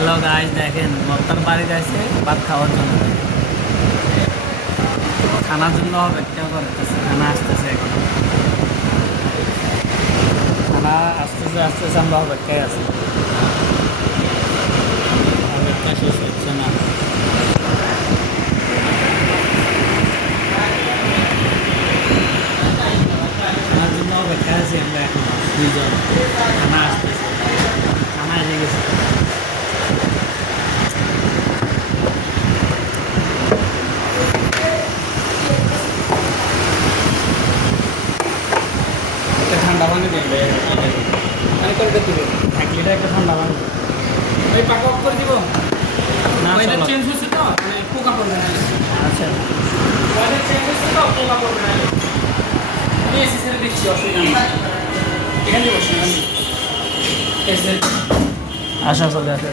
Hello guys, দেখেন মত্তার বাড়ি গেছে ভাত খাওয়ার জন্য। খানার জন্য অপেক্ষা করতেছে, খানা আসতেছে এখন। খানা আসতেছে আমরা অপেক্ষায় আছি। অপেক্ষা শেষ হচ্ছে না। খানার জন্য অপেক্ষায় আছি আমরা এখন দুইজন। খানা আসতেছে, খানা এসে গেছে। ঠান্ডা পানি দিলে পানি করে দিবে 1 লিটার একটা ঠান্ডা পানি। ওই পাক অফ করে দিব না ওয়েদার চলো। চেঞ্জ হচ্ছে তো মানে পোকা পড়বে না আচ্ছা, ওয়েদার চেঞ্জ হচ্ছে তো পোকা পড়বে না আমি এসি ছেড়ে দিচ্ছি অসুবিধা নেই এখান থেকে বসে আমি এসি আসা চলে আসা।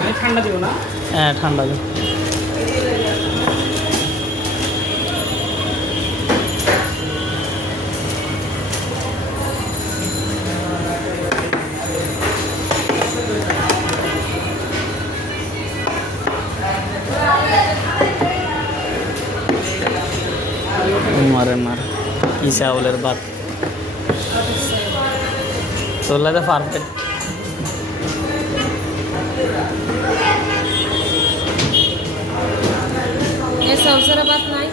আমি ঠান্ডা দিব না হ্যাঁ, ঠান্ডা দিন। মারে মার কি চাউলের ভাত চলে তো পারফেক্ট। ये संसार बात नहीं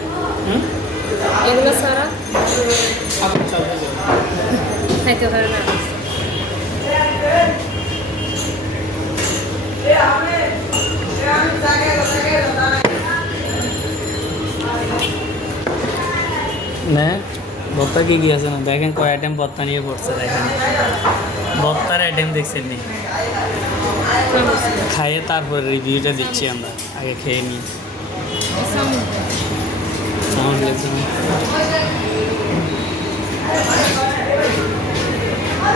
এগুলো সারা আপনি চালতে যাবেন খাইতে পারে না না ভর্তা কি আছে না দেখেন, কয় আইটেম ভর্তা নিয়ে পড়ছে। দেখেন ভর্তার আইটেম দেখছেন নি? খাইয়ে তারপর রিভিউটা দিচ্ছি আমরা, আগে খেয়ে নিই। কেমন লেগেছে?